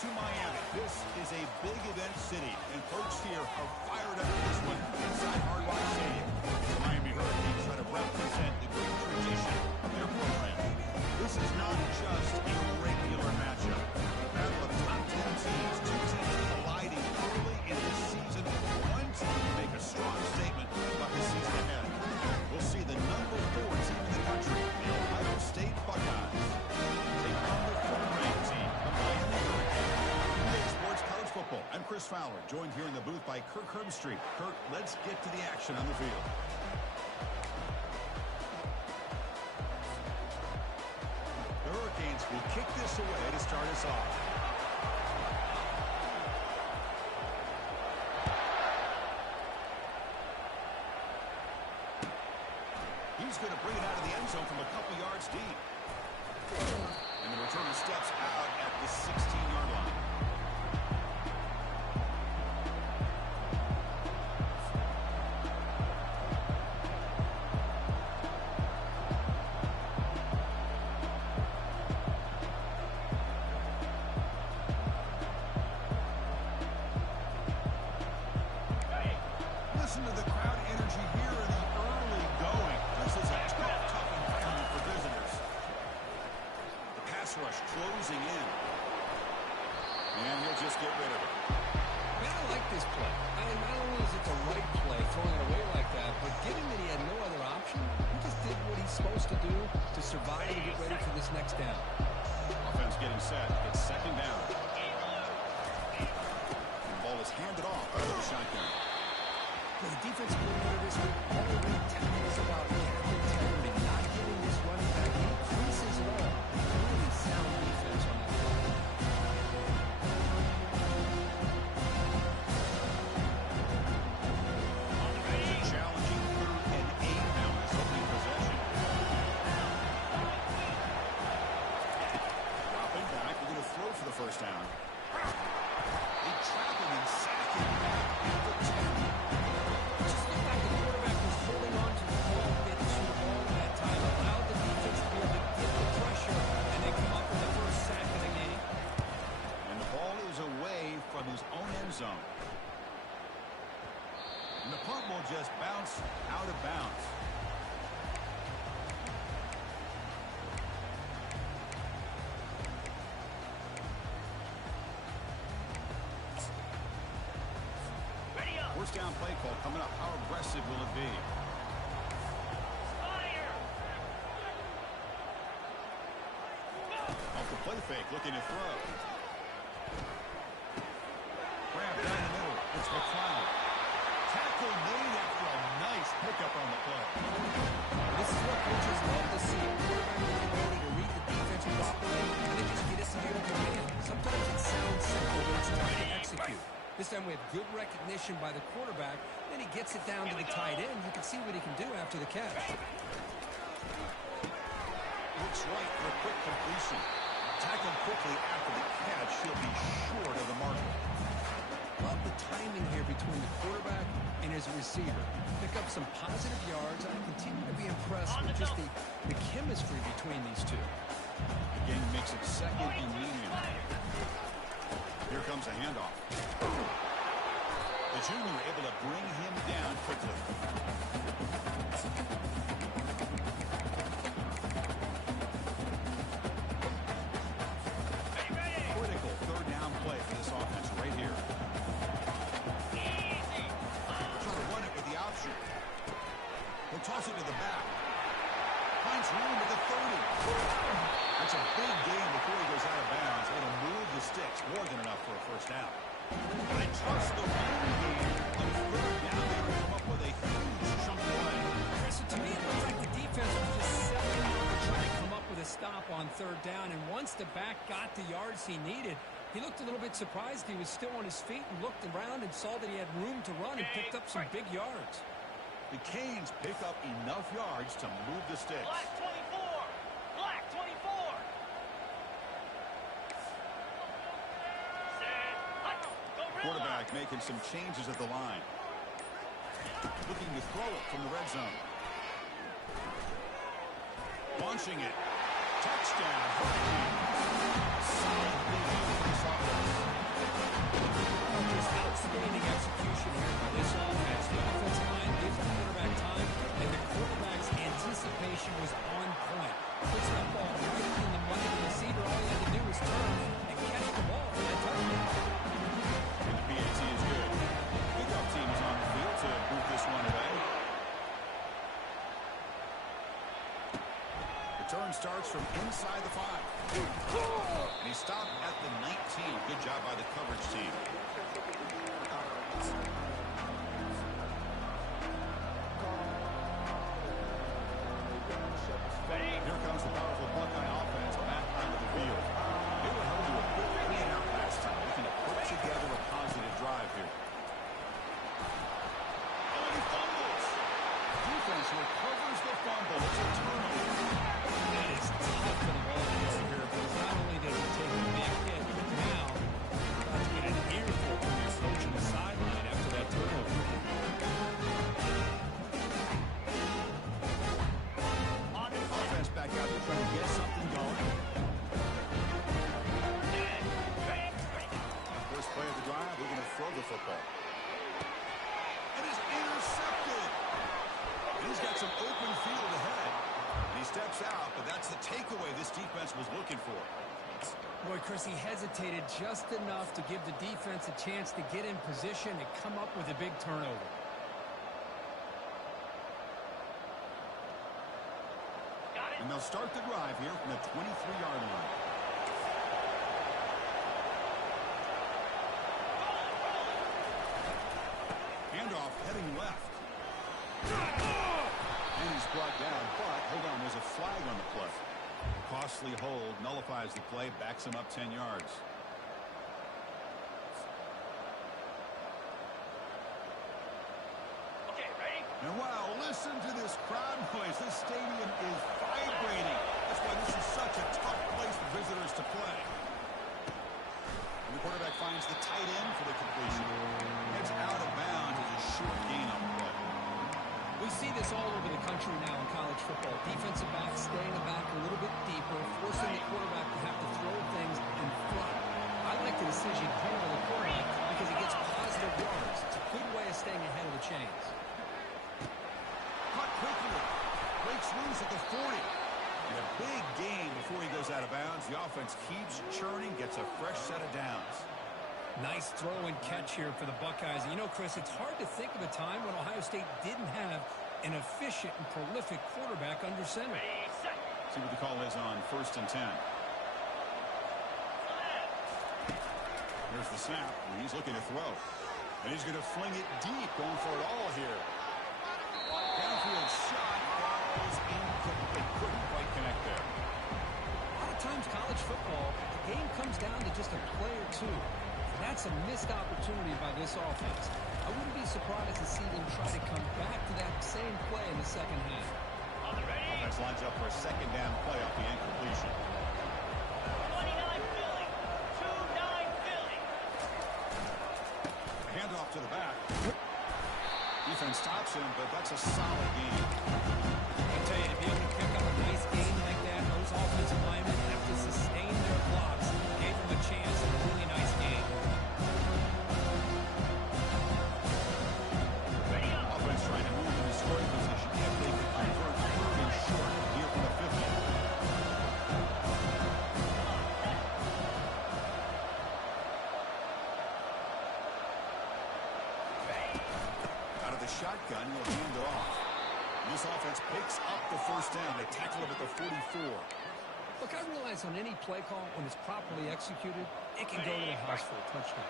to Miami. This is a big event city, and folks here are fired up for this one inside Hard Rock Stadium. The Miami Hurricanes try to represent the great tradition of their program. This is not just a regular matchup. A battle of top 10 teams, two teams colliding early in this season. One team to make a strong statement about the season ahead. We'll see the number 4 team in the country, the Ohio State Buckeyes, take on the 4th-ranked team, the Miami Hurricanes. Today, Sports College Football. I'm Chris Fowler, joined here in the booth by Kirk Herbstreit. Kirk, let's get to the action on the field. The Hurricanes will kick this away to start us off. He's going to bring it out of the end zone from a couple yards deep. And the returner steps out at the 16-yard line. Listen to the crowd energy here in the early going. This is a tough environment for visitors. The pass rush closing in. And he'll just get rid of it. Man, I like this play. I mean, not only is it the right play, throwing it away like that, but given that he had no other option, he just did what he's supposed to do to survive and get ready for this next down. Offense getting set. It's second down. The ball is handed off out of the shotgun. The defensive coordinator this week already telling us about cap integrity, not giving this running back any creases at all. Really sound defense on that play. It's a challenging 3rd and 8 now in this opening possession. Dropping back, we're going to throw for the first down. They trap him and sack him back at the 10. Just looked like the quarterback was holding on to the ball a bit too long that time, allowed the defense to be able to get the pressure, and they come up with the first sack of the game. And the ball is away from his own end zone. And the punt will just bounce out of bounds. First down play call coming up. How aggressive will it be? Off the play fake, looking to throw. Grab down the middle. It's McCloud. Tackle made after a nice pickup on the play. This is what coaches love to see. Quarterback with the ability to read the defense properly and then just get us into your command. Sometimes it sounds simple, but it's tough to execute. This time we have good recognition by the quarterback. Then he gets it down to the tight end. You can see what he can do after the catch. Looks right for a quick completion. Tackle him quickly after the catch. He'll be short of the mark. Love the timing here between the quarterback and his receiver. Pick up some positive yards. I continue to be impressed with just the chemistry between these two. Again, makes it second and medium. Here comes a handoff. The junior able to bring him down quickly. Critical 3rd down play for this offense right here. Trying to run it with the option. He'll toss it to the back. Finds room at the 30. That's a big gain before he goes out of bounds. It'll move the sticks more than enough for a first down. But I trust the run game on 3rd down. They will come up with a huge chunk play. So to me, it looks like the defense was just settling in to try to come up with a stop on 3rd down. And once the back got the yards he needed, he looked a little bit surprised. He was still on his feet and looked around and saw that he had room to run and picked up some big yards. The Canes pick up enough yards to move the sticks. Black 24! Black 24! Quarterback making some changes at the line. Looking to throw it from the red zone. Launching it. Touchdown. Solid big for the this offense. Just outstanding execution here by this offense. The offensive line gives the quarterback time, and the quarterback's anticipation was on point. Puts that ball right in the money. The receiver, all he had to do was turn and catch the ball for that touchdown. And the PAT is good. The kickoff team is on the field to move this one away. Return starts from inside the 5. And he stopped at the 19. Good job by the coverage team. Here comes the powerful Buckeye offense back onto the field. They were held to a good 3-and-out last time, looking to put together a positive drive here. Oh, and he fumbles. Defense recovers the fumble. It's a turnover. That is tough for the ball player here, because not only does he take a big hit, but now about to get an earful from your coach on the sideline after that turnover. Offense back out to try to get something going. First play of the drive, we're going to throw the football. It is intercepted. And he's got some open field ahead. And he steps out, but that's the takeaway this defense was looking for. Boy, Chris, he hesitated just enough to give the defense a chance to get in position and come up with a big turnover. And they'll start the drive here from the 23-yard line. Handoff heading left. And he's brought down, but hold on, there's a flag on the play. Costly hold nullifies the play, backs him up 10 yards. Okay, ready? And wow, listen to this crowd noise. This stadium is vibrating. That's why this is such a tough place for visitors to play. And the quarterback finds the tight end for the completion. Heads out of bounds as a short gain on the play. We see this all over the country now in college football. Defensive backs staying back a little bit deeper, forcing the quarterback to have to throw things in front. I like the decision here with the quarterback because he gets positive yards. It's a good way of staying ahead of the chains. Caught quickly. Breaks loose at the 40. And a big gain before he goes out of bounds. The offense keeps churning, gets a fresh set of downs. Nice throw and catch here for the Buckeyes. You know, Chris, it's hard to think of a time when Ohio State didn't have an efficient and prolific quarterback under center. Ready, set. See what the call is on 1st and 10. Here's the snap, and he's looking to throw. And he's going to fling it deep, going for it all here. Downfield shot falls incomplete. Couldn't quite connect there. A lot of times college football, the game comes down to just a play or two. That's a missed opportunity by this offense. I wouldn't be surprised to see them try to come back to that same play in the second half. On the ready. Offense lines up for a second down play off the incompletion. 29 Philly. 2-9 Philly. Handoff to the back. Defense stops him, but that's a solid game. I'll tell you, to be able to pick up a nice game like that, those offensive linemen have to sustain their blocks. Gave them a chance in a really nice game. Ready up. Offense trying to move into scoring position if they can convert third and short here from the 50. Out of the shotgun, he'll hand it off. This offense picks up the first down. They tackle him at the 44. Look, I realize on any play call, when it's properly executed, it can go to the house for a touchdown.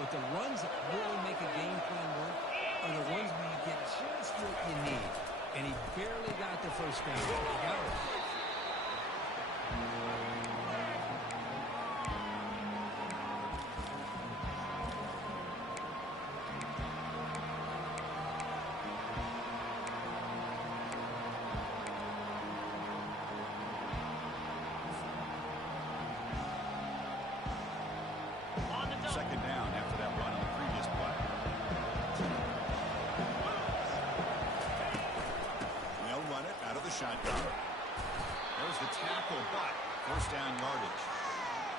But the runs that really make a game plan work are the ones where you get just what you need. And he barely got the first down. He got it. On the double. Second down after that run on the previous play. They'll run it out of the shotgun. There's the tackle, but first down yardage.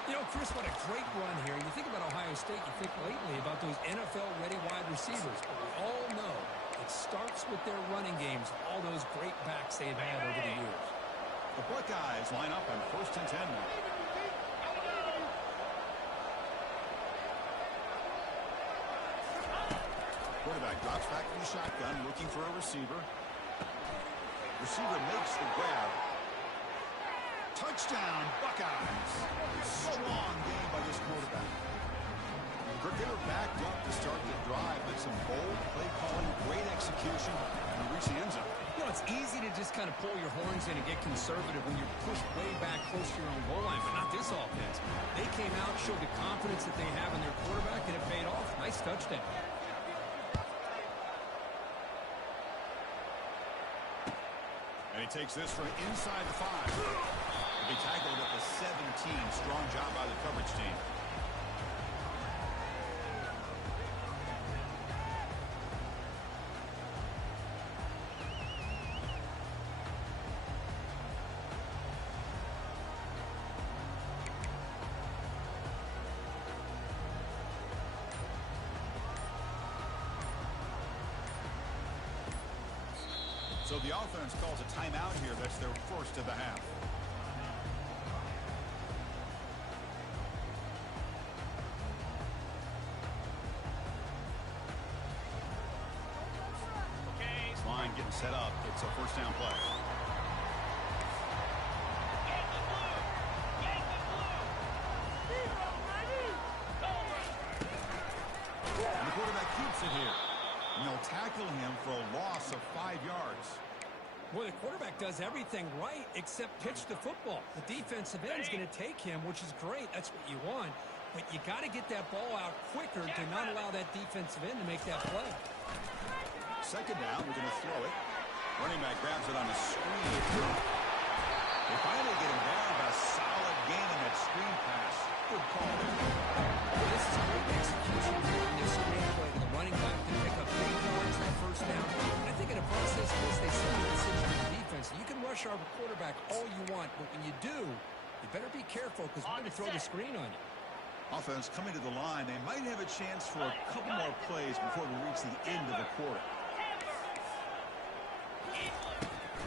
You know, Chris, what a great run here. You think about Ohio State, you think lately about those NFL-ready wide receivers. But we all know it starts with their running games, all those great backs they've had over the years. The Buckeyes line up on 1st and 10 now. Quarterback drops back in the shotgun, looking for a receiver. Receiver makes the grab. Touchdown, Buckeyes. Strong game by this quarterback. They were backed up to start the drive, but some bold play calling, great execution, and reach the end zone. You know, it's easy to just kind of pull your horns in and get conservative when you're pushed way back close to your own goal line, but not this offense. They came out, showed the confidence that they have in their quarterback, and it paid off. Nice touchdown. And he takes this from inside the 5. He tackled at the 17. Strong job by the coverage team. So the offense calls a timeout here. That's their first of the half. Okay. This line getting set up. It's a first down play. Yankee blue. Yankee blue. Over. And the quarterback keeps it here. And they'll tackle him for a loss of 5 yards. Boy, the quarterback does everything right except pitch the football. The defensive end's going to take him, which is great. That's what you want. But you got to get that ball out quicker to not allow that defensive end to make that play. Second down, we're going to throw it. Running back grabs it on a screen. They finally get him down, but a solid gain on that screen pass. Good call there. Well, this is a great execution here on this screen play to the running back to pick up 8 yards on first down. And I think in a process of this, they send a message to the defense. You can rush our quarterback all you want, but when you do, you better be careful because we're going to throw the screen on you. Offense coming to the line. They might have a chance for a couple more plays before we reach the end of the quarter.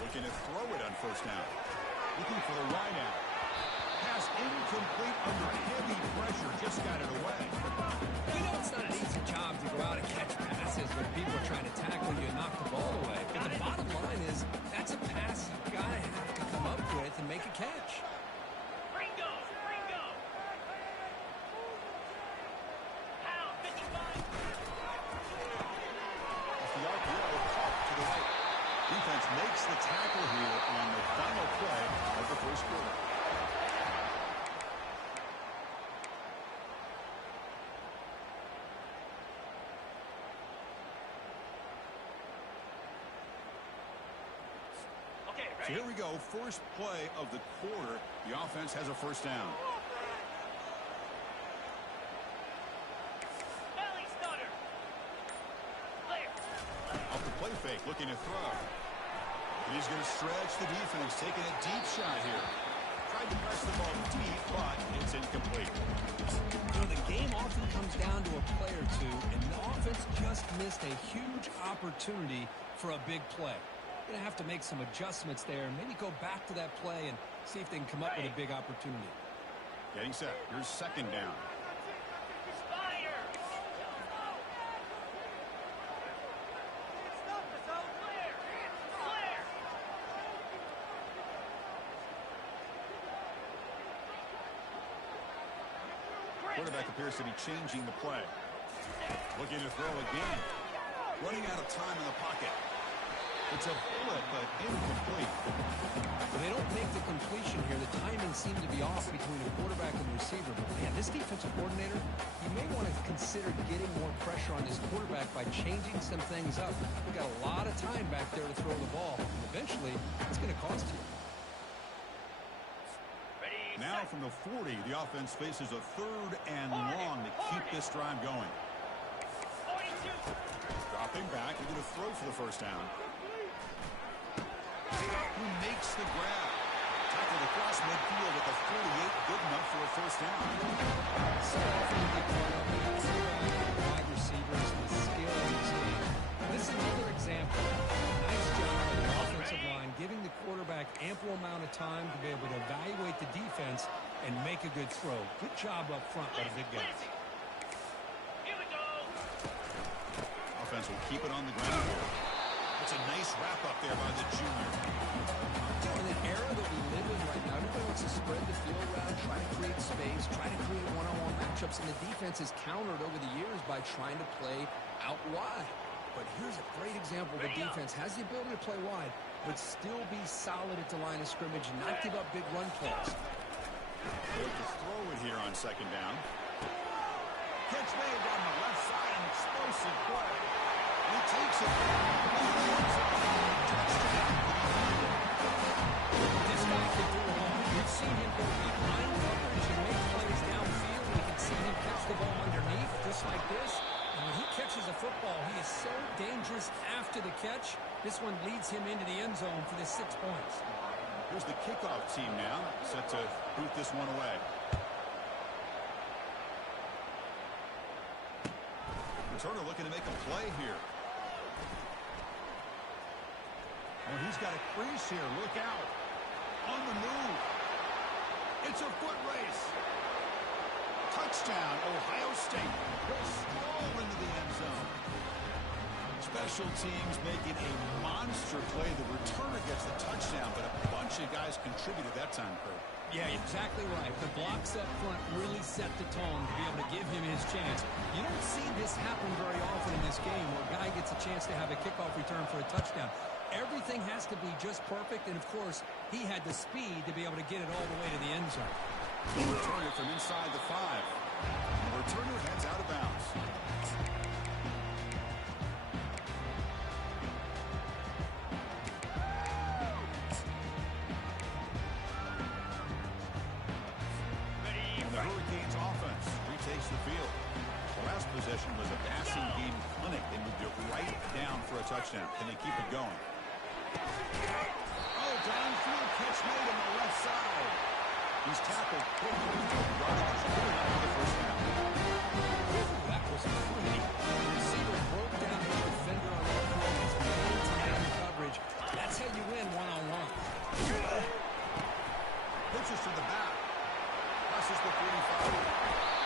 Looking to throw it on first down. Looking for the wide out. Pass incomplete under heavy pressure. Just got it away. You know it's not an easy job to go out and catch passes when people are trying to tackle you and knock the ball away. But the bottom line is that's a pass you got to have to come up with and make a catch. Ringo. Ringo. Pound 55. The RPO caught to the right. Defense makes the tackle here on the final play of the first quarter. Okay, So ready? here we go. First play of the quarter. The offense has a first down. Belly stutter. Clear. Off the play fake, looking to throw. And he's going to stretch the defense, taking a deep shot here. Tried to press the ball deep, but it's incomplete. You know, the game often comes down to a play or two, and the offense just missed a huge opportunity for a big play. Going to have to make some adjustments there and maybe go back to that play and see if they can come up with a big opportunity. Getting set. Here's second down. Fire. Clear. Clear. Quarterback appears to be changing the play. Looking to throw again. Running out of time in the pocket. It's a bullet, but incomplete. When they don't make the completion here, the timing seemed to be off between the quarterback and the receiver. But man, this defensive coordinator, you may want to consider getting more pressure on this quarterback by changing some things up. We've got a lot of time back there to throw the ball, and eventually it's going to cost you. Ready. Now Set. from the 40, the offense faces a third and long to keep this drive going. 42. Dropping back, they're going to throw for the first down. Who makes the grab? Tackled across midfield at the 48, good enough for a first down. So often we get caught up in the quarterback and wide receivers and the skill in this game. This is another example. Nice job by the offensive line, giving the quarterback ample amount of time to be able to evaluate the defense and make a good throw. Good job up front by the big guys. Here we go. Offense will keep it on the ground here. It's a nice wrap up there by the junior. In the era that we live in right now, everybody wants to spread the field around, try to create space, try to create one-on-one matchups, and the defense has countered over the years by trying to play out wide. But here's a great example. The defense has the ability to play wide, but still be solid at the line of scrimmage and not give up big run plays. Look to throw it here on second down. Catch made on the left side, an explosive play. And he takes it. Touchdown. This guy can do it all. We've seen him go behind coverage and make plays downfield. We can see him catch the ball underneath, just like this. And when he catches a football, he is so dangerous after the catch. This one leads him into the end zone for the 6 points. Here's the kickoff team now, set to boot this one away. Returner looking to make a play here. Oh, he's got a crease here. Look out. On the move. It's a foot race. Touchdown, Ohio State. He'll stroll into the end zone. Special teams making a monster play. The returner gets the touchdown, but a bunch of guys contributed that time, Kurt. Yeah, exactly right. The blocks up front really set the tone to be able to give him his chance. You don't see this happen very often in this game where a guy gets a chance to have a kickoff return for a touchdown. Everything has to be just perfect, and, of course, he had the speed to be able to get it all the way to the end zone. Returner from inside the 5. The returner heads out of bounds. And the Hurricanes offense retakes the field. The last possession was a passing game clinic. They moved it right down for a touchdown. Can they keep it going? Oh, downfield catch made on the left side. He's tackled quickly. Rodgers good enough for the first down. That was pretty. The receiver broke down his defender on that play. His man-to-man coverage. That's how you win one-on-one. Pitches to the back. Passes the 45.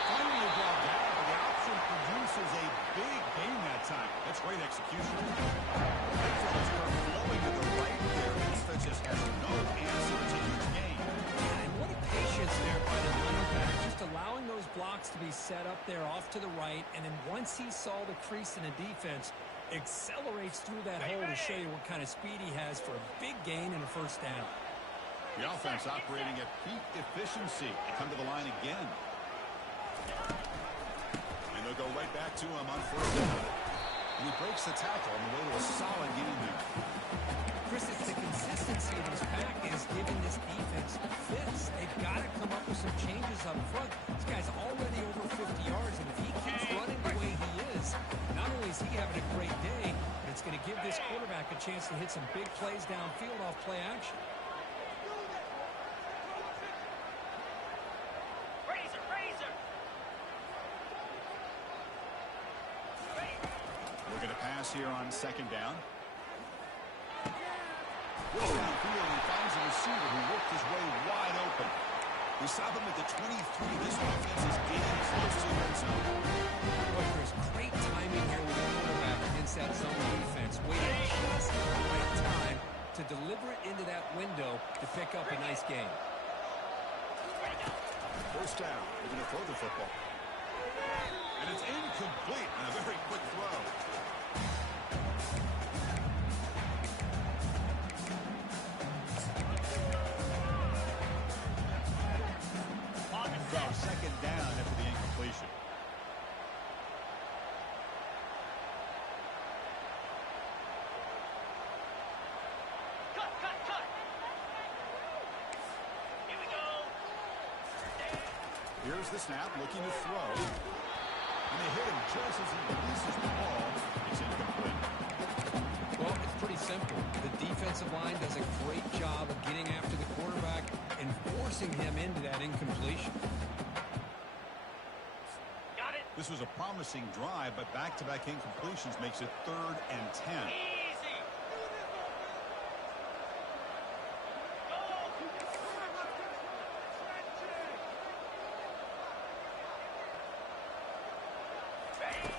Finally brought down, but the option produces a big gain that time. That's great execution. Redfield's flowing to the right there. The defense just has no answer. It's a huge gain. And what a patience there by the running back. Just allowing those blocks to be set up there off to the right. And then once he saw the crease in the defense, accelerates through that hole to show you what kind of speed he has for a big gain and a first down. The offense operating at peak efficiency. They come to the line again. And they'll go right back to him on first down. And he breaks the tackle on the way to a solid gain there. Chris, it's the consistency of his pack is giving this defense fits. They've got to come up with some changes up front. This guy's already over 50 yards, and if he keeps running the way he is, not only is he having a great day, but it's going to give this quarterback a chance to hit some big plays downfield off play action. Razor. We're going to pass here on second down. Goes downfield and finds a receiver who worked his way wide open. We stop him at the 23. This offense is getting close to the red zone. Boy, there's great timing here with the quarterback against that zone defense. Waiting just the right time to deliver it into that window to pick up a nice gain. First down. They're going to throw the football. And it's incomplete on a very quick throw. From second down after the incompletion. Cut. Here we go. Here's the snap, looking to throw. And they hit him just as he releases the ball. It's incomplete. Well, it's pretty simple. The defensive line does a great job of getting after the quarterback and forcing him into that incompletion. This was a promising drive, but back-to-back incompletions makes it 3rd and 10. Easy.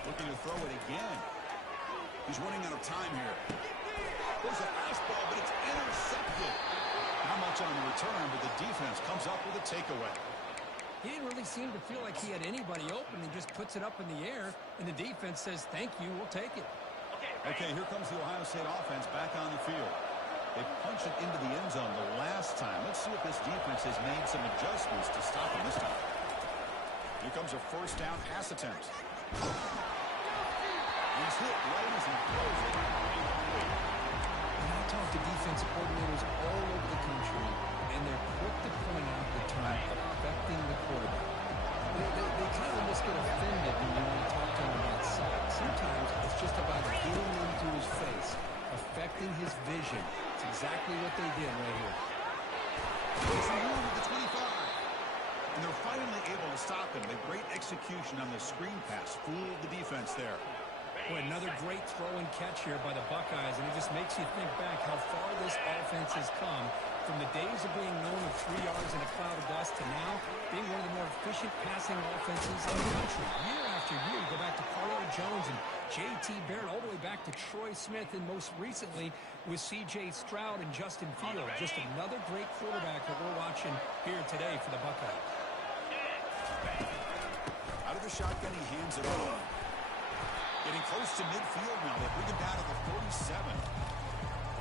Looking to throw it again. He's running out of time here. There's a fastball, but it's intercepted. Not much on the return, but the defense comes up with a takeaway. He didn't really seem to feel like he had anybody open and just puts it up in the air, and the defense says, thank you, we'll take it. Okay, here comes the Ohio State offense back on the field. They punch it into the end zone the last time. Let's see if this defense has made some adjustments to stop him this time. Here comes a first down pass attempt. He's hit right as he throws it. And I talk to defensive coordinators all over the country, and they're quick to point out the term affecting the quarterback. They kind of almost get offended when you talk to them about sight. Sometimes it's just about getting into his face, affecting his vision. It's exactly what they did right here. He's moved to the 25. And they're finally able to stop him. The great execution on the screen pass fooled the defense there. Boy, another great throw and catch here by the Buckeyes, and it just makes you think back how far this offense has come from the days of being known of 3 yards in a cloud of dust to now being one of the more efficient passing offenses in the country. Year after year, you go back to Carlo Jones and J.T. Barrett, all the way back to Troy Smith, and most recently with C.J. Stroud and Justin Fields. Just another great quarterback that we're watching here today for the Buckeyes. Out of the shotgun, he hands it off. Getting close to midfield now. They bring him down to the 47.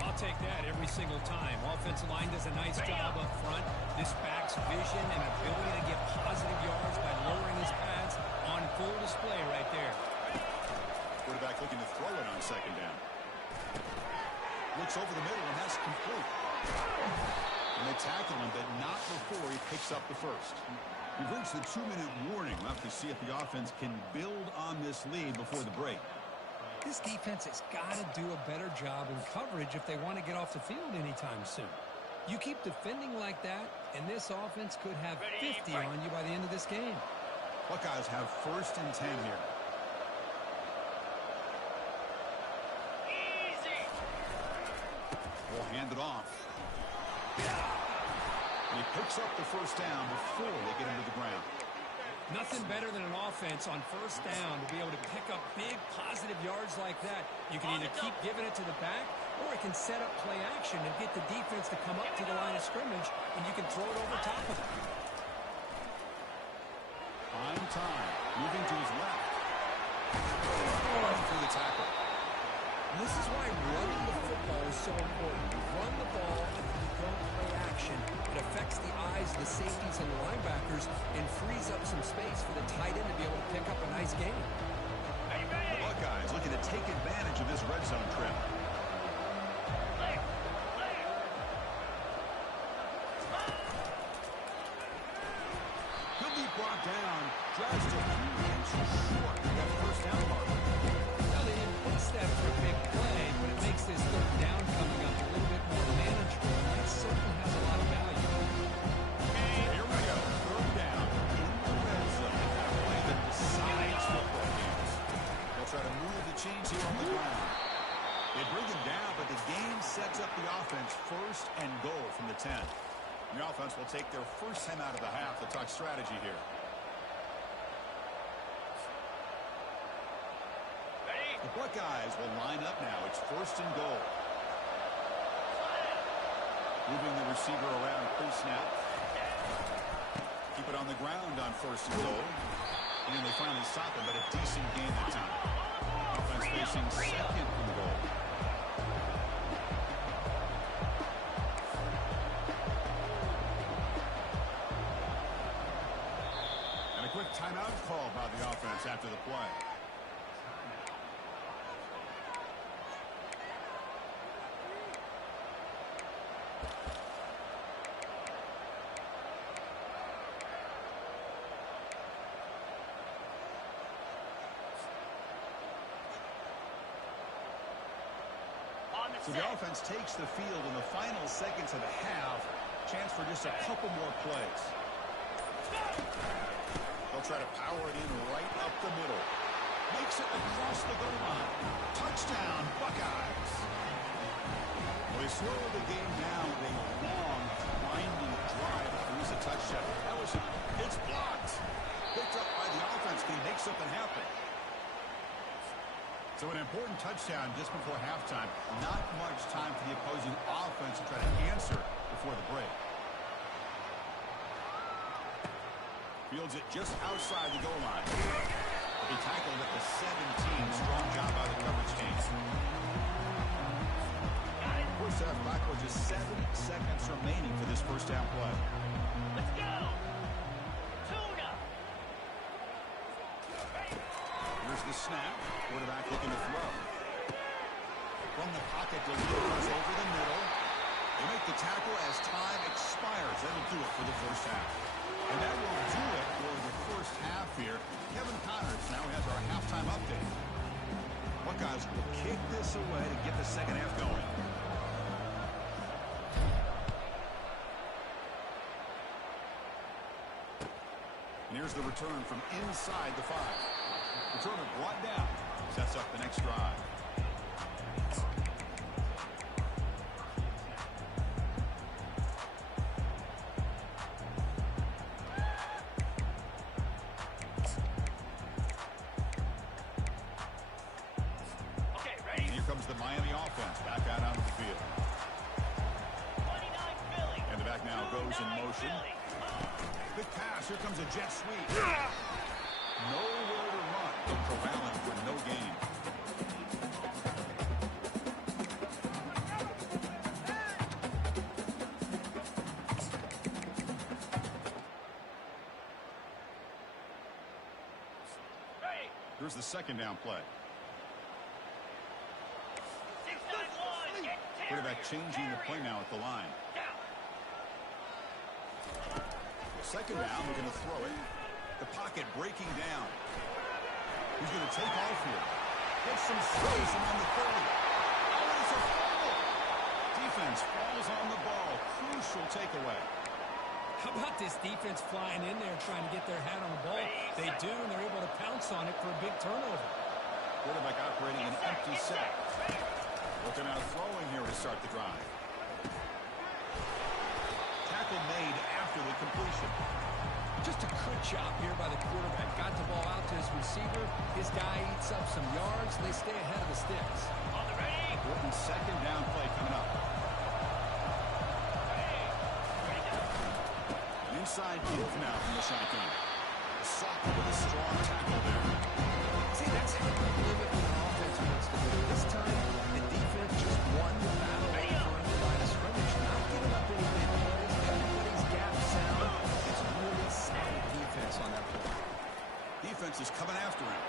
I'll take that every single time. Offensive line does a nice job up front. This back's vision and ability to get positive yards by lowering his pads on full display right there. Quarterback looking to throw it on second down. Looks over the middle, and that's complete. And they tackle him, but not before he picks up the first. We've reached the 2-minute warning. We'll have to see if the offense can build on this lead before the break. This defense has got to do a better job in coverage if they want to get off the field anytime soon. You keep defending like that, and this offense could have 50 on you by the end of this game. Buckeyes have 1st and 10 here. Easy. We'll hand it off. And he picks up the first down before they get him to the ground. Nothing better than an offense on first down to be able to pick up big positive yards like that. You can either keep giving it to the back, or it can set up play action and get the defense to come up to the line of scrimmage, and you can throw it over top of it. Prime time. Moving to his left. Through the tackle. And this is why running the football is so important. You run the ball and then you don't play action. It affects the eyes of the safeties and the linebackers and frees up some space for the tight end to be able to pick up a nice game. The Buckeyes looking to take advantage of this red zone trip. He'll be brought down just a few inches short of that first down mark. Well, they didn't push that for a big play, but it makes this third down coming up a little bit more manageable, and that certainly has a lot of value. Here we go. Third down in the red zone. A play that decides football games. They'll try to move the chains here on the ground. They bring him down, but the game sets up the offense 1st and goal from the 10. The offense will take their first time out of the half to talk strategy here. The Buckeyes will line up now. It's 1st and goal. Moving the receiver around pre-snap. Keep it on the ground on 1st and goal. And they finally stop him, but a decent game that time. Offense facing 2nd and goal. And a quick timeout call by the offense after the play. So the offense takes the field in the final seconds of the half. Chance for just a couple more plays. They'll try to power it in right up the middle. Makes it across the goal line. Touchdown, Buckeyes. Well, they slow the game down with a long, winding drive to produce a touchdown. It's blocked. Picked up by the offense. Can make something happen. So an important touchdown just before halftime. Not much time for the opposing offense to try to answer before the break. Fields it just outside the goal line. He tackled at the 17. Strong job by the coverage team. First half clock with just 7 seconds remaining for this first down play. Let's go. Tuna. Here's the snap. Quarterback looking to throw. From the pocket, delivers over the middle. They make the tackle as time expires. That'll do it for the first half. And that will do it for the first half here. Kevin Connors now has our halftime update. Buckeyes will kick this away to get the second half going. And here's the return from inside the 5. Returner brought down. Sets up the next drive. Okay, ready? Here comes the Miami offense back out onto the field. 29 Philly. And the back now goes in 29 motion. Philly. Big pass. Here comes a jet sweep. Nowhere to run. Corralling for no gain. Ready. Here's the second down play. 6-9-1. Get Quarterback Terry. changing the play now at the line. Down. Second down, looking to throw it. The pocket breaking down. Who's going to take off here? Get some space around the 30. Oh, it's a fumble. Defense falls on the ball. Crucial takeaway. How about this defense flying in there trying to get their hat on the ball? They do, and they're able to pounce on it for a big turnover. Quarterback operating an empty set. Looking out throwing here to start the drive. Tackle made after the completion. Just a good job here by the quarterback. Got the ball out to his receiver. His guy eats up some yards. They stay ahead of the sticks. On the ready. Important second down play coming up. Inside give now from the shotgun. Sock with a strong tackle there. See, that's how you limit what an offense wants to do. This time, the defense just won the battle from the line of scrimmage. Not giving up any big plays. Everybody's gap sound. It's really solid defense on that play. Defense is coming after him.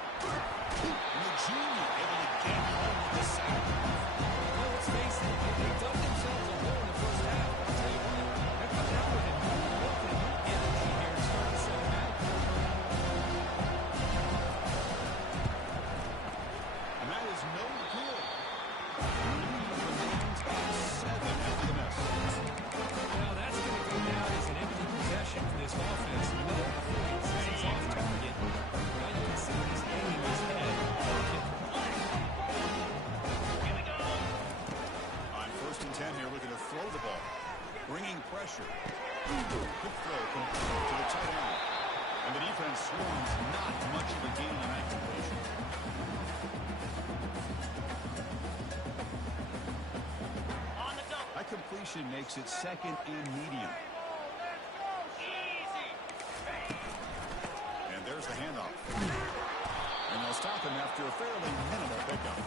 And the junior able to get home with the sack. Well, let's face it, they dug themselves a hole in the first half. I'll tell you what, they're coming out with it. Energy here to start the second half. And that is no good. Remains at 7 after the miss. Now, that's going to go down as an empty possession for this offense. No points. He's off target. Now you can see he's aiming his head. Here we go. On 1st and 10 here, looking to throw the ball. Bringing pressure. Quick throw complete to the tight end. And the defense swarms not much of a gain on that completion. On the double. That completion makes it second and medium. Easy. Ready. And there's the handoff. And they'll stop him after a fairly minimal pickup.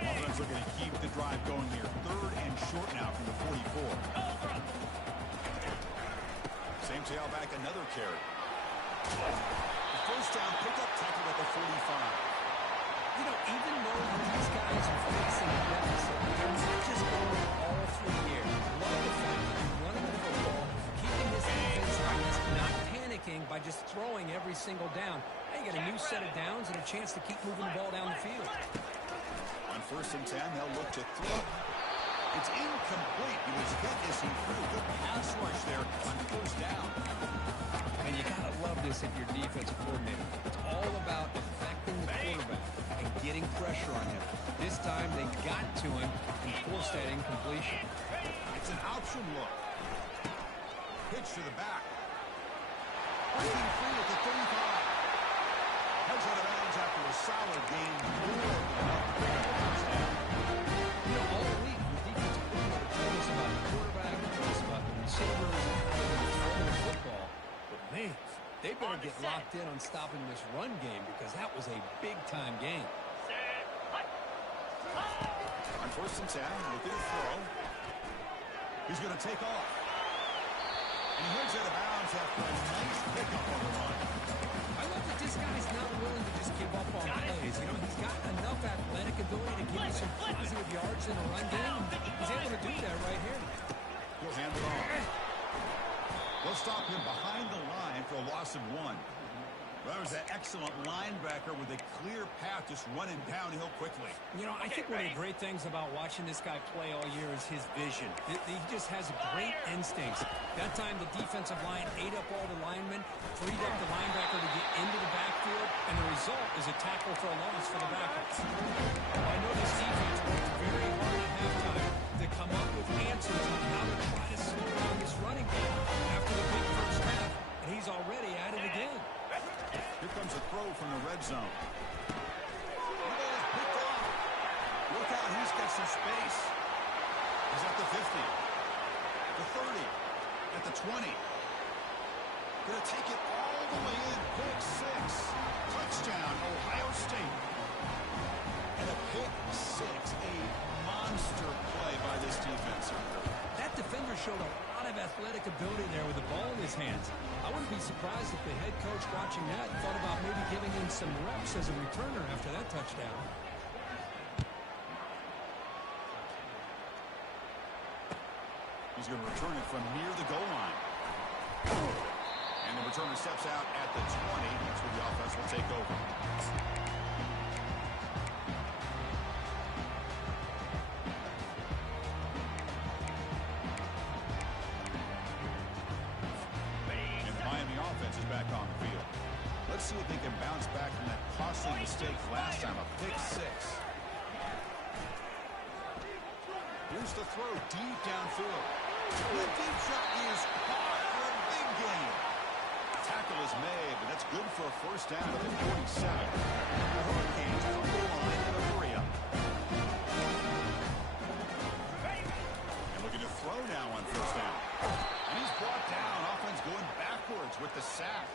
Offense looking to keep the drive going here. 3rd and short now from the 44. Cobra. Same tailback, another carry. The first down pickup tackle at the 45. You know, even though these guys are facing a deficit, they're not just going all through the air. Love the fact that they're running the football, keeping this defense honest, not panicking by just throwing every single down. Now you got a new set of downs and a chance to keep moving the ball down the field. On 1st and 10, they'll look to throw. It's incomplete. He was hit as he threw. Good pass rush there on 1st down. And you got to love this if you're defensive coordinator. It's all about affecting the quarterback and getting pressure on him. This time they got to him and forced that incompletion. It's an option look. Pitch to the back. Breaking free at the 35. Heads out of bounds after a solid game. More than enough to pick up a first down. You know, all week, the defensive coordinator told us about the quarterback, told us about the receivers, and how they're going to throw the football. But, man, they better get locked in on stopping this run game because that was a big-time game. On 1st and 10, looking to throw. He's going to take off. And he heads out of bounds after a nice pickup on the run. I love that this guy's not willing to just give up on plays. You know, he's got enough athletic ability to give you some positive yards in a run game. He's able to do that right here. He'll hand it off. They'll stop him behind the line for a loss of 1. That was an excellent linebacker with a clear path just running downhill quickly. You know, I think one of the great things about watching this guy play all year is his vision. He just has great instincts. That time the defensive line ate up all the linemen, freed up the linebacker to get into the backfield, and the result is a tackle for a loss for the backups. I know this defense worked very hard at halftime to come up with answers on how to try to slow down this running game after the big first half, and he's already at it again. Here comes a throw from the red zone. The ball is picked off. Look out, he's got some space. He's at the 50. The 30. At the 20. Gonna take it all the way in. Pick 6. Touchdown, Ohio State. And a pick 6. A monster play by this defense. That defender showed a lot of athletic ability there with the ball in his hands. I wouldn't be surprised if the head coach watching that thought about maybe giving him some reps as a returner after that touchdown. He's going to return it from near the goal line. And the returner steps out at the 20. That's where the offense will take over. Back on the field. Let's see if they can bounce back from that costly mistake last time, a pick 6. Here's the throw deep downfield. The deep shot is caught for a big gain. Tackle is made, but that's good for a first down at the 47. The Hurricanes from the line in a hurry up. And looking to throw now on first down. And he's brought down. Offense going backwards with the sack.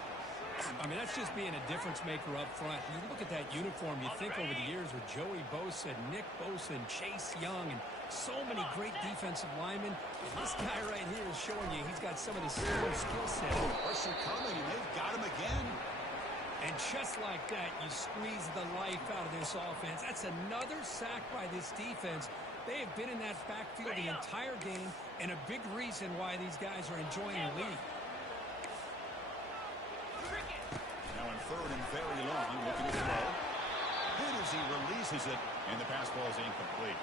I mean, that's just being a difference maker up front. You look at that uniform, you think over the years with Joey Bosa, Nick Bosa, and Chase Young, and so many great defensive linemen. This guy right here is showing you he's got some of the similar skill set. Pressure coming, and they've got him again. And just like that, you squeeze the life out of this offense. That's another sack by this defense. They have been in that backfield the entire game, and a big reason why these guys are enjoying the lead. Now in 3rd and very long, looking to throw. Hit as he releases it, and the pass ball is incomplete.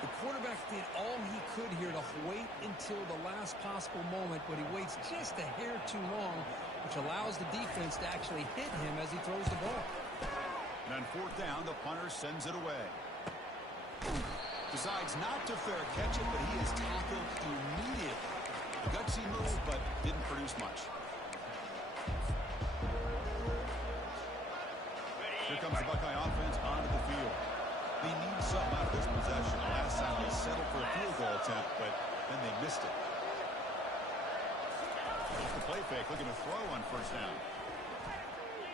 The quarterback did all he could here to wait until the last possible moment, but he waits just a hair too long, which allows the defense to actually hit him as he throws the ball. And on 4th down, the punter sends it away. Decides not to fair catch it, but he is tackled immediately. A gutsy move, but didn't produce much. Here comes the Buckeye offense onto the field. They need something out of this possession. Last time they settled for a field goal attempt, but then they missed it. Off the play fake, looking to throw on first down.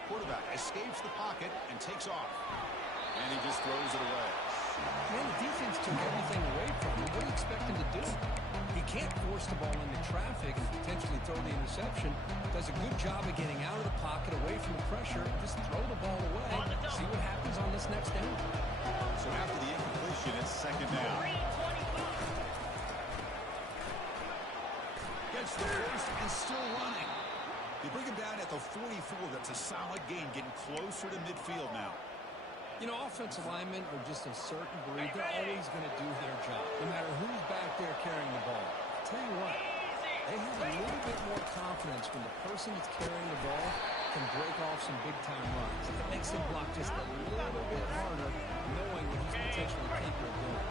Quarterback escapes the pocket and takes off. And he just throws it away. Man, the defense took everything away from him. What do you expect him to do? He can't force the ball into traffic and potentially throw the interception. Does a good job of getting out of the pocket, away from the pressure, just throw the ball away. See what happens on this next down. So after the incompletion, it's 2nd down. Gets the first and still running. They bring him down at the 44. That's a solid gain, getting closer to midfield now. You know, offensive linemen are just a certain breed. They're always going to do their job, no matter who's back there carrying the ball. I'll tell you what, they have a little bit more confidence when the person that's carrying the ball can break off some big-time runs. It makes them block just a little bit harder, knowing what he's potentially capable of doing.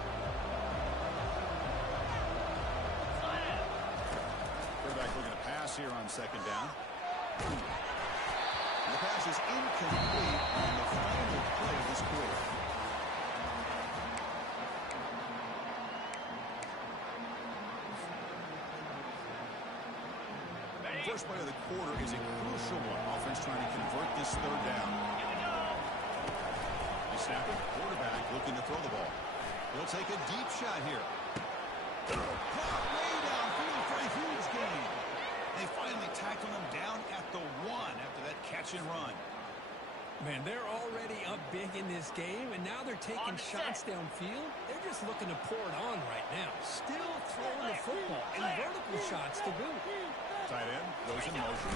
Quarterback looking to pass here on second down. The pass is incomplete on the final play of this quarter. First play of the quarter is a crucial one. Offense trying to convert this third down. They snap it. Quarterback looking to throw the ball. He'll take a deep shot here. Caught way downfield for a huge gain. They finally tackle him down at the 1 after that catch and run. Man, they're already up big in this game, and now they're taking shots downfield. They're just looking to pour it on right now. Still throwing the football, and vertical shots to boot. Tight end goes in motion.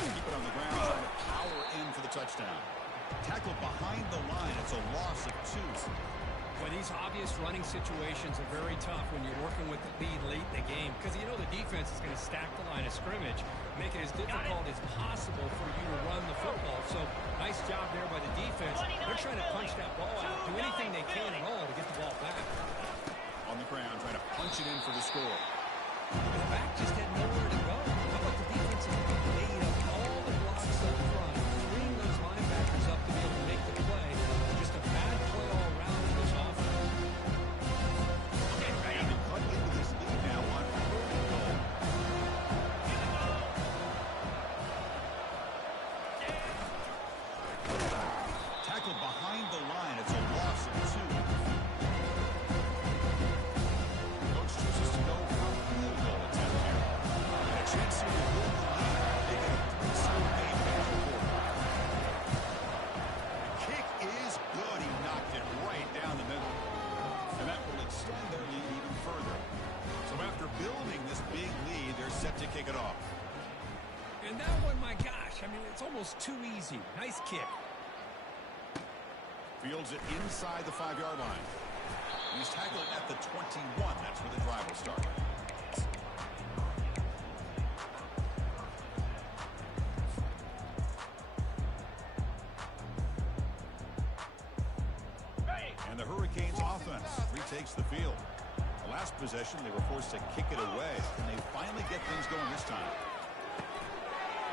Keep it on the ground, trying to power in for the touchdown. Tackled behind the line. It's a loss of 2. Well, these obvious running situations are very tough when you're working with the lead late in the game, because you know the defense is going to stack the line of scrimmage, make it as difficult as possible for you to run the football. So, nice job there by the defense. They're trying to punch that ball out, do anything they can at all to get the ball back. On the ground, trying to punch it in for the score. And the back just had nowhere to go. How about the defense laid up all the blocks up front, freeing those linebackers up to be able to make the play. Just a bad play all around in this offense. And to cut into this lead now on 3rd and goal. Tackled behind the line. It's a loss of 2. Coach chooses to go for a field goal attempt here. And a chance here to build the lead. They get a 3-score game after the quarter. The kick is good. He knocked it right down the middle. And that will extend their lead even further. So after building this big lead, they're set to kick it off. And that one, my gosh, I mean, it's almost too easy. Nice kick. Fields it inside the 5-yard line. He's tackled at the 21. That's where the drive will start. And the Hurricanes offense retakes the field. The last possession, they were forced to kick it away, and they finally get things going this time.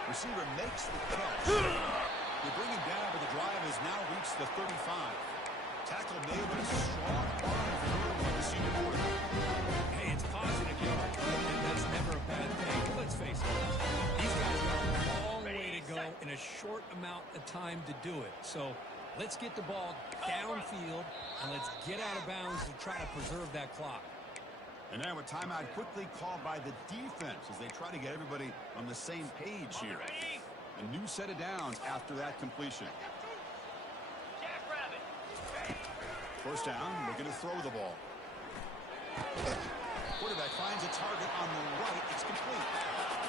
Receiver makes the catch. They bring him down, but the drive has now reached the 35. Tackle made with a strong arm from the senior quarterback. Hey, it's positive yards, and that's never a bad thing. But let's face it, these guys got a long way to go in a short amount of time to do it. So let's get the ball downfield, and let's get out of bounds to try to preserve that clock. And now a timeout quickly called by the defense as they try to get everybody on the same page here. A new set of downs after that completion. First down, looking to throw the ball. Quarterback finds a target on the right. It's complete.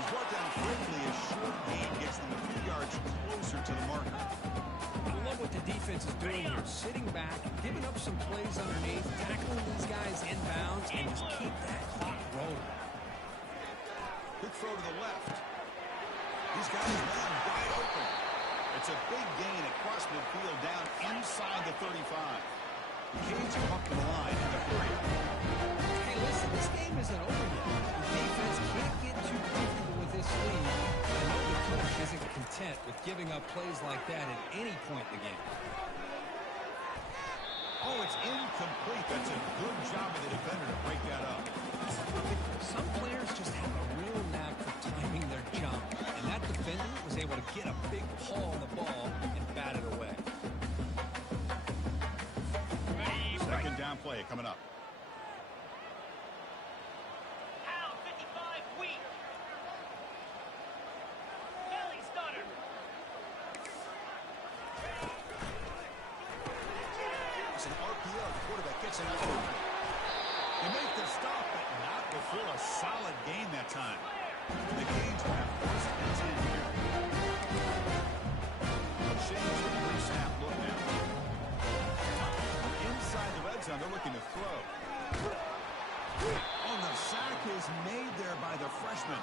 He's brought down quickly. A short gain gets them a few yards closer to the marker. I love what the defense is doing here. Sitting back, giving up some plays underneath, tackling these guys inbounds, and just keep that clock rolling. Quick throw to the left. These guys run wide open. It's a big gain across midfield down inside the 35. The Canes come up to the line in the 30. Hey, listen, this game isn't over yet. The defense can't get too comfortable with this lead. I know the coach isn't content with giving up plays like that at any point in the game. Oh, it's incomplete. That's a good job of the defender to break that up. Some players just have a real knack for timing their jump, and that defender was able to get a big paw on the ball and bat it away. Second down play coming up. Pound 55 weak. Belly stunner. It's an RPO. The quarterback gets it out. They make the stop, but not before a solid gain that time. The Canes will have first and 10 here. Change the 3-snap look now. freshman.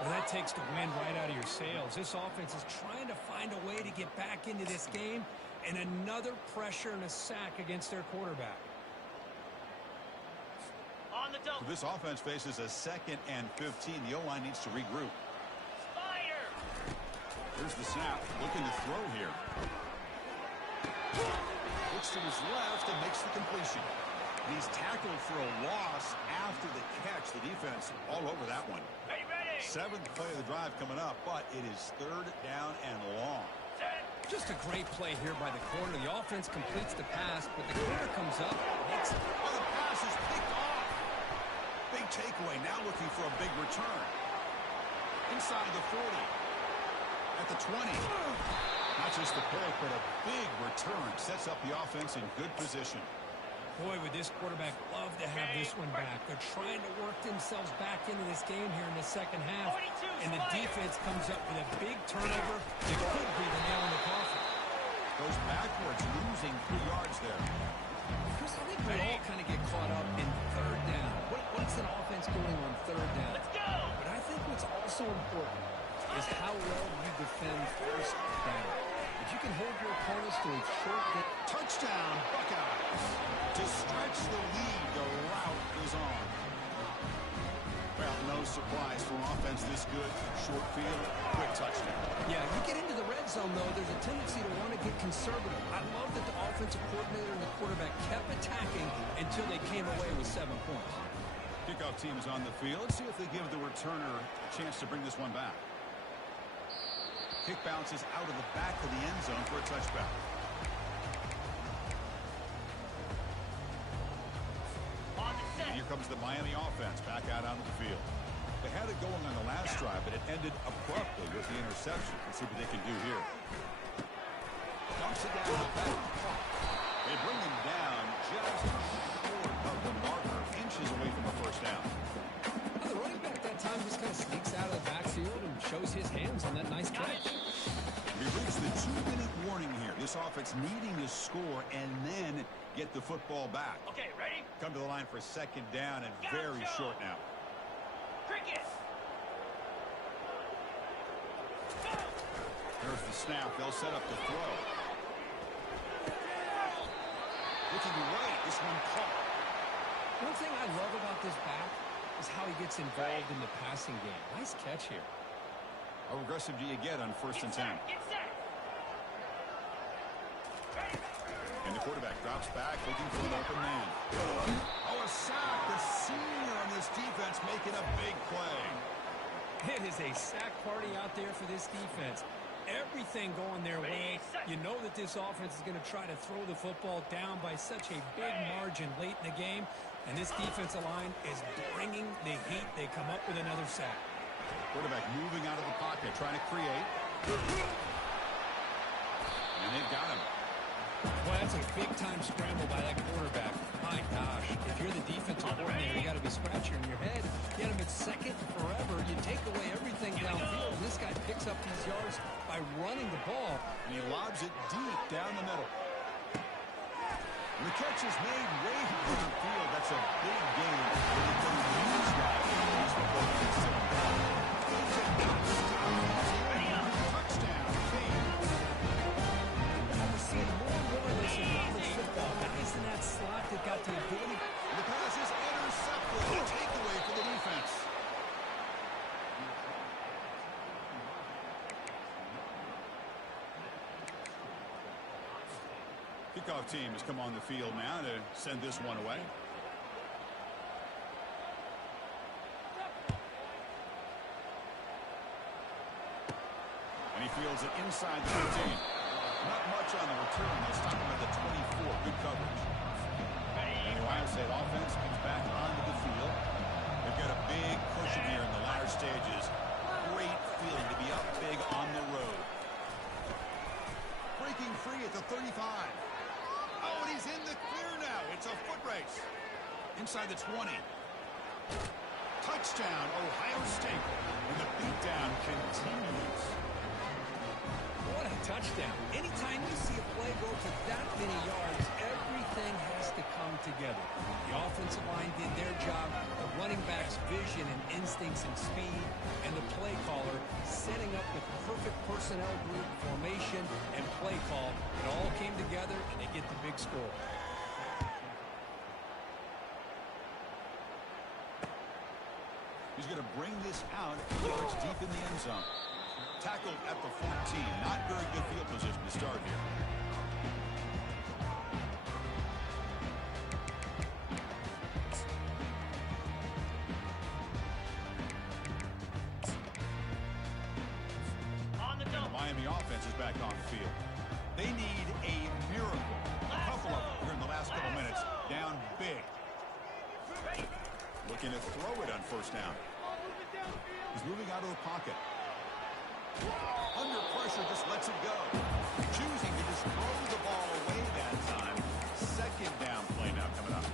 Well, that takes the wind right out of your sails. This offense is trying to find a way to get back into this game, and another pressure and a sack against their quarterback. On the double. This offense faces a 2nd and 15. The O-line needs to regroup. Spider. Here's the snap. Looking to throw here. Looks to his left and makes the completion. And he's tackled for a loss after the catch. The defense all over that one. Are you ready? 7th play of the drive coming up, but it is 3rd down and long. Set. Just a great play here by the corner. The offense completes the pass, but the corner comes up and makes it. Oh, the pass is picked off. Big takeaway. Now looking for a big return. Inside the 40. At the 20. Not just the pick, but a big return. Sets up the offense in good position. Boy, would this quarterback love to have this one back. They're trying to work themselves back into this game here in the second half. And the defense comes up with a big turnover that could be the nail in the coffin. Goes backwards, losing 3 yards there. Chris, I think we all kind of get caught up in 3rd down. What's an offense doing on 3rd down? Let's go. But I think what's also important is how well you defend 1st down. If you can hold your opponents to a short game. Touchdown, Buckeyes. To stretch the lead, the route is on. Well, no surprise for offense this good. Short field, quick touchdown. Yeah, you get into the red zone, though, there's a tendency to want to get conservative. I love that the offensive coordinator and the quarterback kept attacking until they came away with 7 points. Kickoff team is on the field. Let's see if they give the returner a chance to bring this one back. Kick bounces out of the back of the end zone for a touchback. And here comes the Miami offense back out onto the field. They had it going on the last drive, but it ended abruptly with the interception. Let's see what they can do here. Dumps it down the back. They bring him down just short of the marker, inches away from a 1st down. Well, the running back that time just kind of sneaks out of the backfield and shows his hands on that nice catch. We reach the 2-minute warning here. This offense needing to score and then get the football back. Okay, ready? Come to the line for 2nd down and very short now. Cricket. Go. There's the snap. They'll set up the throw. Looking right. This one caught. One thing I love about this back is how he gets involved in the passing game. Nice catch here. How aggressive do you get on 1st and 10? Get set. Ready. And the quarterback drops back, looking for an open man. Oh, a sack. The senior on this defense making a big play. It is a sack party out there for this defense. Everything going their way. You know that this offense is going to try to throw the football down by such a big margin late in the game. And this defensive line is bringing the heat. They come up with another sack. Quarterback moving out of the pocket, trying to create. And they've got him. Boy, that's a big-time scramble by that quarterback. My gosh, if you're the defensive coordinator, you got to be scratching your head. Get him at 2nd forever. You take away everything downfield, and this guy picks up these yards by running the ball. And he lobs it deep down the middle. And the catch is made way downfield. That's a big gain. Touchdown. We're seeing more and more of this in college football. Guys in that slot that got the ability. The pass is intercepted. A takeaway for the defense. Kickoff team has come on the field now to send this one away. And he fields it inside the 15. Not much on the return. They'll stop him at the 24. Good coverage. And the Ohio State offense comes back onto the field. They've got a big cushion here in the latter stages. Great feeling to be up big on the road. Breaking free at the 35. Oh, and he's in the clear now. It's a foot race. Inside the 20. Touchdown, Ohio State. And the beatdown continues. What a touchdown. Anytime you see a play go for that many yards, everything has to come together. The offensive line did their job. The running back's vision and instincts and perfect personnel group, formation, and play call. It all came together, and they get the big score. He's going to bring this out yards deep in the end zone. Tackled at the 14. Not very good field position to start here. On the double. Miami offense is back on the field. They need a miracle. A couple of them here in the last couple minutes. Down big. Looking to throw it on first down. He's moving out of the pocket. Under pressure, just lets it go. Choosing to just throw the ball away that time. Second down play now coming up.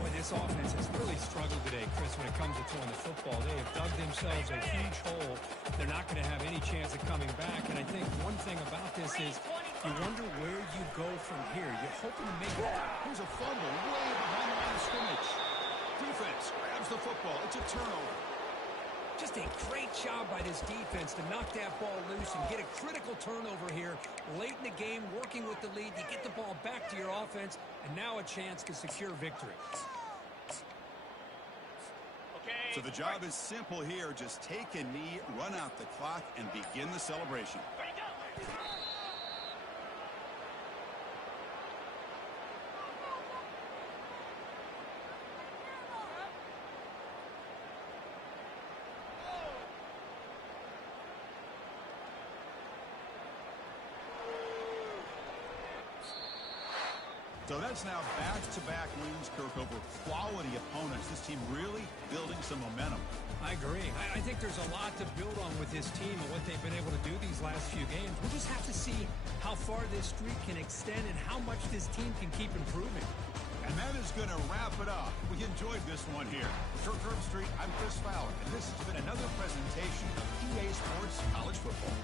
Boy, this offense has really struggled today, Chris, when it comes to throwing the football. They have dug themselves a huge hole. They're not going to have any chance of coming back. And I think one thing about this is you wonder where you go from here. You're hoping to make it. Here's a fumble way behind the line of scrimmage. Defense grabs the football. It's a turnover. Just a great job by this defense to knock that ball loose and get a critical turnover here late in the game, working with the lead. You get the ball back to your offense, and now a chance to secure victory. So the job is simple here. Just take a knee, run out the clock, and begin the celebration. So that's now back-to-back wins, Kirk, over quality opponents. This team really building some momentum. I agree. I think there's a lot to build on with this team and what they've been able to do these last few games. We'll just have to see how far this streak can extend and how much this team can keep improving. And that is going to wrap it up. We enjoyed this one here. For Kirk Street, I'm Chris Fowler, and this has been another presentation of EA Sports College Football.